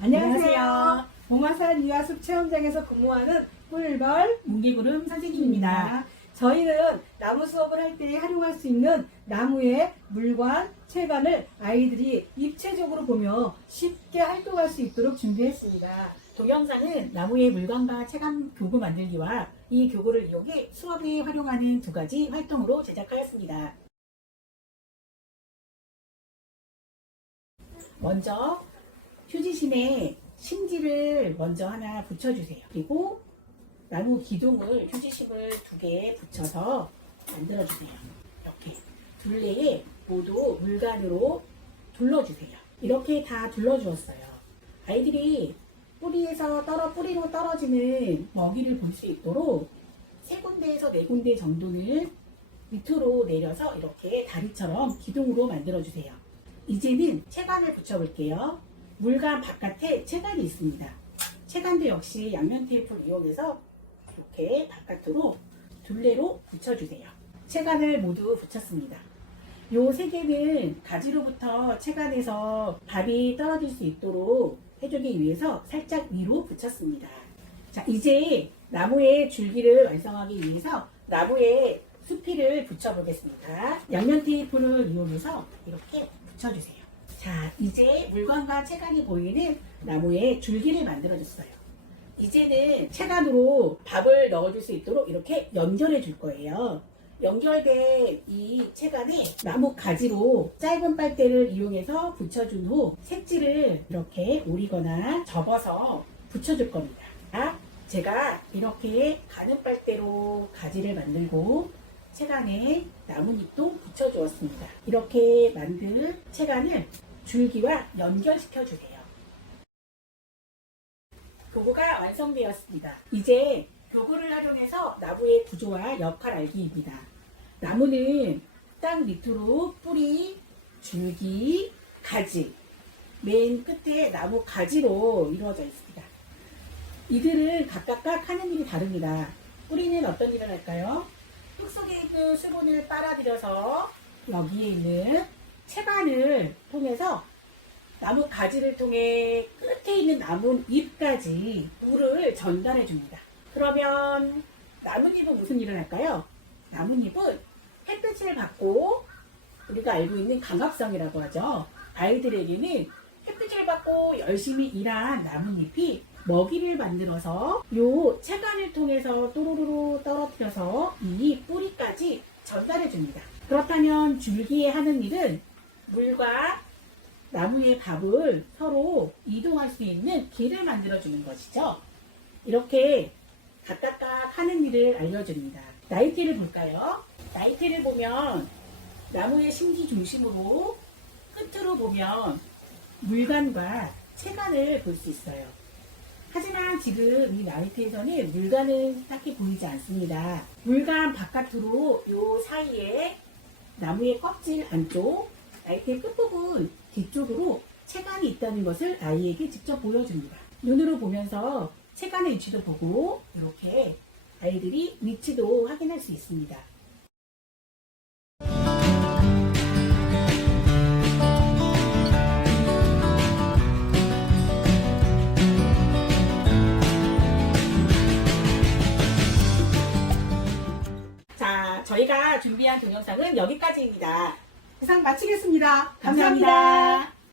안녕하세요. 봉화산 유아숲 체험장에서 근무하는 꿀벌 문기구름 선생님입니다. 저희는 나무 수업을 할 때 활용할 수 있는 나무의 물관, 채관을 아이들이 입체적으로 보며 쉽게 활동할 수 있도록 준비했습니다. 동영상은 나무의 물건과 체감 교구 만들기와 이 교구를 이용해 수업에 활용하는 두 가지 활동으로 제작하였습니다. 먼저 휴지심에 심지를 먼저 하나 붙여주세요. 그리고 나무 기둥을 휴지심을 두 개 붙여서 만들어주세요. 이렇게 둘레에 모두 물관으로 둘러주세요. 이렇게 다 둘러주었어요. 아이들이 뿌리에서 떨어 뿌리로 떨어지는 먹이를 볼 수 있도록 세 군데에서 네 군데 정도는 밑으로 내려서 이렇게 다리처럼 기둥으로 만들어 주세요. 이제는 채관을 붙여볼게요. 물관 바깥에 채관이 있습니다. 채관도 역시 양면 테이프를 이용해서 이렇게 바깥으로 둘레로 붙여주세요. 채관을 모두 붙였습니다. 요 세 개는 가지로부터 채관에서 밥이 떨어질 수 있도록 해주기 위해서 살짝 위로 붙였습니다. 자, 이제 나무의 줄기를 완성하기 위해서 나무에 수피를 붙여보겠습니다. 양면 테이프를 이용해서 이렇게 붙여주세요. 자, 이제 물관과 채관이 보이는 나무에 줄기를 만들어줬어요. 이제는 채관으로 밥을 넣어줄 수 있도록 이렇게 연결해 줄 거예요. 연결된 이 채관에 나무 가지로 짧은 빨대를 이용해서 붙여준 후 색지를 이렇게 오리거나 접어서 붙여줄 겁니다. 아, 제가 이렇게 가는 빨대로 가지를 만들고 채관에 나뭇잎도 붙여주었습니다. 이렇게 만든 채관을 줄기와 연결시켜 주세요. 교구가 완성되었습니다. 이제 교구를 활용해서 나무의 구조와 역할 알기입니다. 나무는 땅 밑으로 뿌리, 줄기, 가지, 맨 끝에 나무 가지로 이루어져 있습니다. 이들은 각각각 하는 일이 다릅니다. 뿌리는 어떤 일을 할까요? 흙 속에 있는 수분을 빨아들여서 여기에 있는 채반을 통해서 나무 가지를 통해 끝에 있는 나무 잎까지 물을 전달해 줍니다. 그러면 나뭇잎은 무슨 일을 할까요? 나뭇잎은 햇빛을 받고 우리가 알고 있는 감각성이라고 하죠. 아이들에게는 햇빛을 받고 열심히 일한 나뭇잎이 먹이를 만들어서 요 채관을 통해서 또로로로 떨어뜨려서 이 뿌리까지 전달해 줍니다. 그렇다면 줄기에 하는 일은 밥을 서로 이동할 수 있는 길을 만들어 주는 것이죠. 이렇게 각각각 하는 일을 알려줍니다. 나이테를 볼까요? 나이테를 보면 나무의 심기 중심으로 끝으로 보면 물관과 채관을 볼 수 있어요. 하지만 지금 이 나이테에서는 물관은 딱히 보이지 않습니다. 물관 바깥으로 요 사이에 나무의 껍질 안쪽, 나이테 끝부분 뒤쪽으로 채관이 있다는 것을 아이에게 직접 보여줍니다. 눈으로 보면서 채관의 위치도 보고 이렇게 아이들이 위치도 확인할 수 있습니다. 자, 저희가 준비한 동영상은 여기까지입니다. 이상 마치겠습니다 감사합니다. 감사합니다.